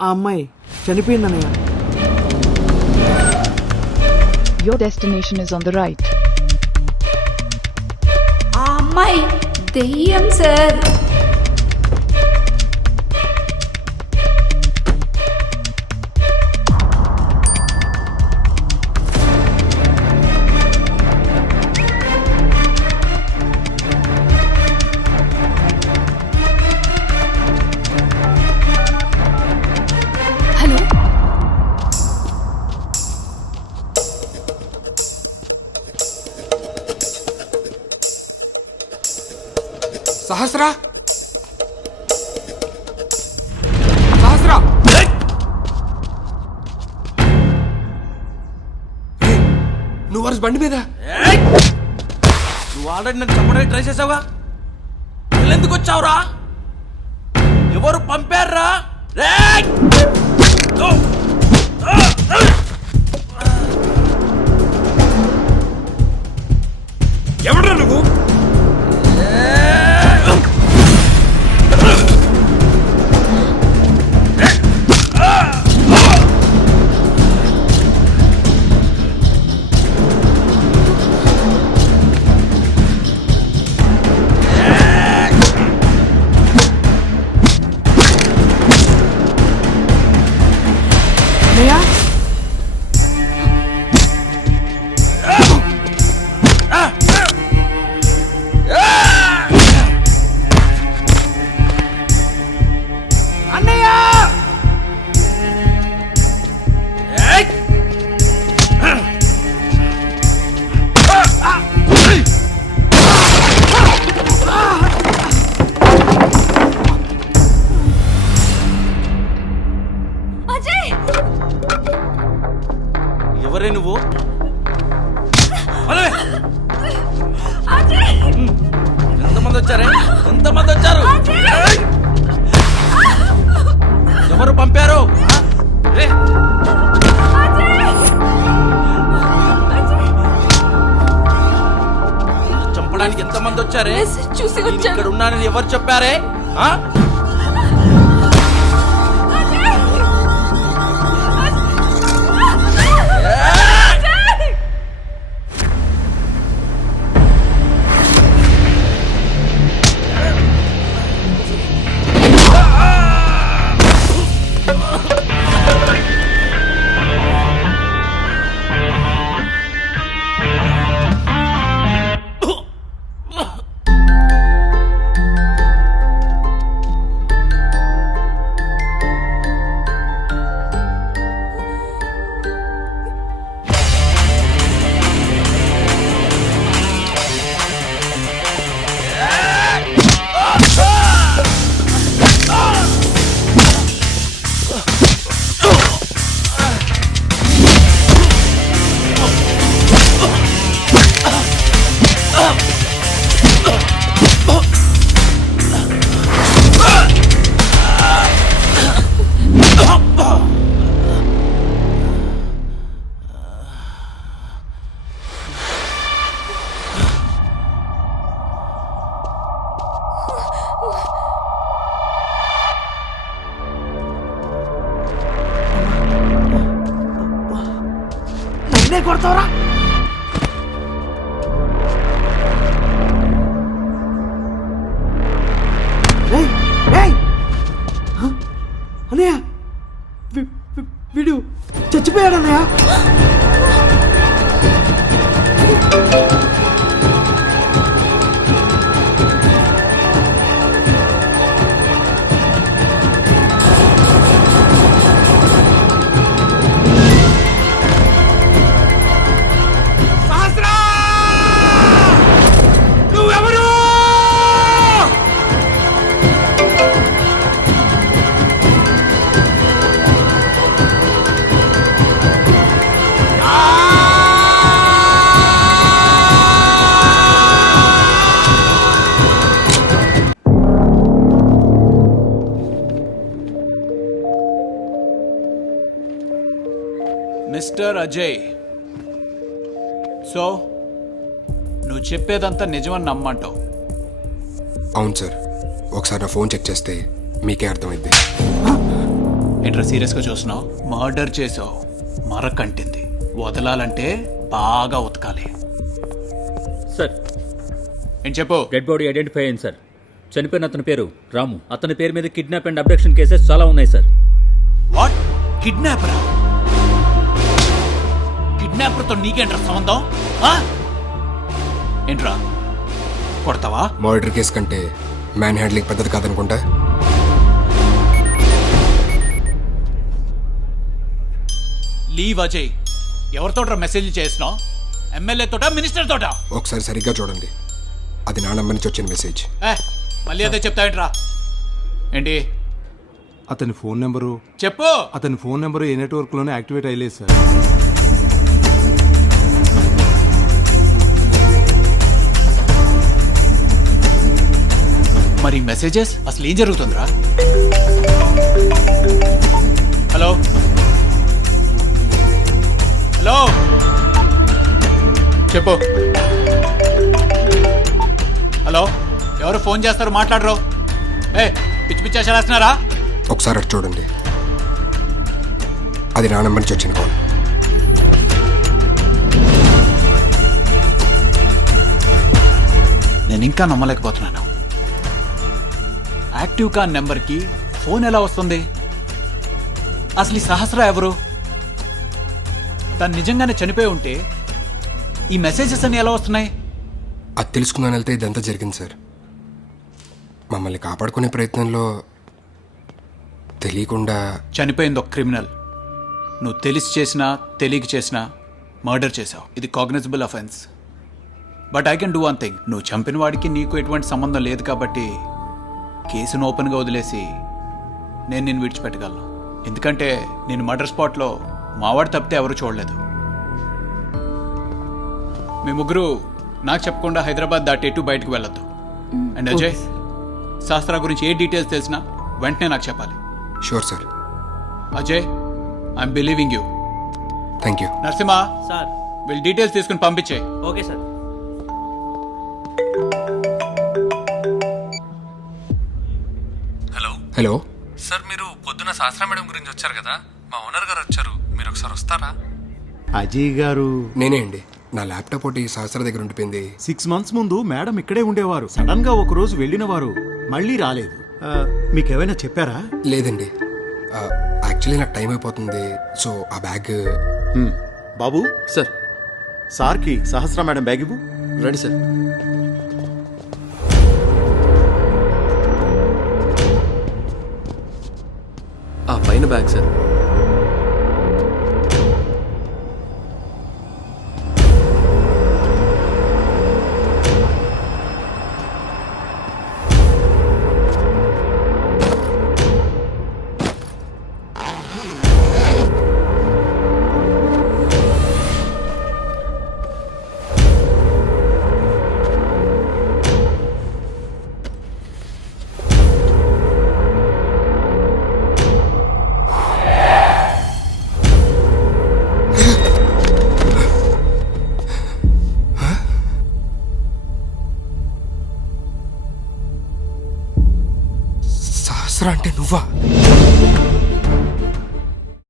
ఆ అమ్మాయి చనిపోయిందన్నయ్య. Your destination is on the right. ఆ అమ్మాయి దెయ్యం సార్. హలో, సహస్రా, సహస్రా, నువ్వు వరుస బండి మీద. నువ్వు ఆల్రెడీ నన్ను చంపడానికి ట్రై చేసావుగా, ఎందుకు వచ్చావురా? ఎవరు పంపారా? ఎవడ్రా నువ్వు? అన్నయ్య, అన్నయ్య, అజయ్, ఎవరే నువ్వు? అజయ్, ఎంతమంది వచ్చారే? ఎంతమంది వచ్చారు? ఎవరు పంపారు? చంపడానికి ఎంతమంది వచ్చారే? చూసి నేను వచ్చాను. ఇక్కడ ఉన్నానని ఎవరు చెప్పారే? ఆ? నన్నే కొడతావరా? ఏయ్, ఏయ్! హ? అన్నయ్య, వీడు చచ్చిపోయాడు అన్నయ్య. సహస్రా, నువ్వెవరు? మిస్టర్ అజయ్, సో నువ్వు చెప్పేదంతా నిజమని నమ్మంటావు? అవును సార్, ఒకసారి నా ఫోన్ చెక్ చేస్తే మీకే అర్థమైంది. ఏంట్రా సీరియస్గా చూస్తున్నావు? మర్డర్ చేసావు, మరకంటింది. వదలాలంటే బాగా ఉతకాలి. సార్, ఏం చెప్పు. డెడ్ బాడీ ఐడెంటిఫై అయింది సార్. చనిపోయిన అతని పేరు రాము. అతని పేరు మీద కిడ్నాప్ అండ్ అబ్డక్షన్ కేసెస్ చాలా ఉన్నాయి సార్. వాట్? కిడ్నాపరా? కిడ్నాపర్తో నీకేంట్రా సంబంధం? ఆ? ఏంట్రా కొడతావా? మర్డర్ కేసు కంటే మ్యాన్ హ్యాండ్లింగ్ పద్ధతి కాదనుకుంటా. లీవ్ అజయ్. ఎవరితోట్రా మెసేజ్ చేసినావు? ఎమ్మెల్యే తోట, మినిస్టర్ తోట? ఒకసారి సరిగ్గా చూడండి, అది నా నంబర్ నుంచి వచ్చిన మెసేజ్. మళ్ళీ అదే చెప్తావేంట్రా? ఏంటి అతని ఫోన్ నెంబరు చెప్పు. అతని ఫోన్ నెంబరు ఏ నెట్వర్క్లోనే యాక్టివేట్ అయ్యలేదు సార్. మరి మెసేజెస్ అసలు ఏం జరుగుతుందిరా? హలో హలో, చెప్పు. హలో, ఎవరు ఫోన్ చేస్తారు? మాట్లాడరు. పిచ్చి పిచ్చి చేస్తున్నారా? ఒకసారి అటు చూడండి, అది నా నంబర్ నుంచి వచ్చిన కాల్. నేను ఇంకా నమ్మలేకపోతున్నాను. యాక్టివ్ కాన్ నెంబర్కి ఫోన్ ఎలా వస్తుంది? అసలు ఈ సహస్ర ఎవరు? తను నిజంగానే చనిపోయి ఉంటే ఈ మెసేజెస్ అన్ని ఎలా వస్తున్నాయి? అది తెలుసుకుందాని వెళ్తే ఇదంతా జరిగింది సార్. మమ్మల్ని కాపాడుకునే ప్రయత్నంలో తెలియకుండా చనిపోయింది ఒక క్రిమినల్. నువ్వు తెలిసి చేసినా తెలియక చేసినా మర్డర్ చేసావు. ఇది cognizable offence. But I can do one thing. నువ్వు చంపిన వాడికి నీకు ఎటువంటి సంబంధం లేదు కాబట్టి కేసును ఓపెన్గా వదిలేసి నేను నిన్ను విడిచిపెట్టగలను. ఎందుకంటే నేను మర్డర్ స్పాట్లో మావాడు తప్పితే ఎవరు చూడలేదు. మీ ముగ్గురు నాకు చెప్పకుండా హైదరాబాద్ దాటి ఎటు బయటకు వెళ్ళొద్దు. అండ్ అజయ్, శాస్త్ర గురించి ఏ డీటెయిల్స్ తెలిసినా వెంటనే నాకు చెప్పాలి. Sure sir. Ajay, I'm believing you. Thank you. Narasimha, sir, వీళ్ళు డీటెయిల్స్ తీసుకుని పంపించే. Okay sir. హలో సార్, మీరు పొద్దున శాస్త్ర మేడం గురించి వచ్చారు కదా, మా ఓనర్ గారు వచ్చారు, మీరు ఒకసారి వస్తారా? అజయ్ గారు, నేనే అండి. నా ల్యాప్టాప్ ఒకటి శాస్త్ర దగ్గర ఉండిపోయింది. 6 months ముందు మేడం ఇక్కడే ఉండేవారు. సడన్ గా ఒక రోజు వెళ్ళిన వారు మళ్ళీ రాలేదు. మీకేమైనా చెప్పారా? లేదండి, యాక్చువల్లీ నాకు టైం అయిపోతుంది. సో ఆ బ్యాగ్. బాబు సార్, సార్కి సహస్ర మేడం బ్యాగ్ ఇవ్వు. రండి సార్. ఆ పైన బ్యాగ్ సార్. సహస్ర అంటే నువ్వా?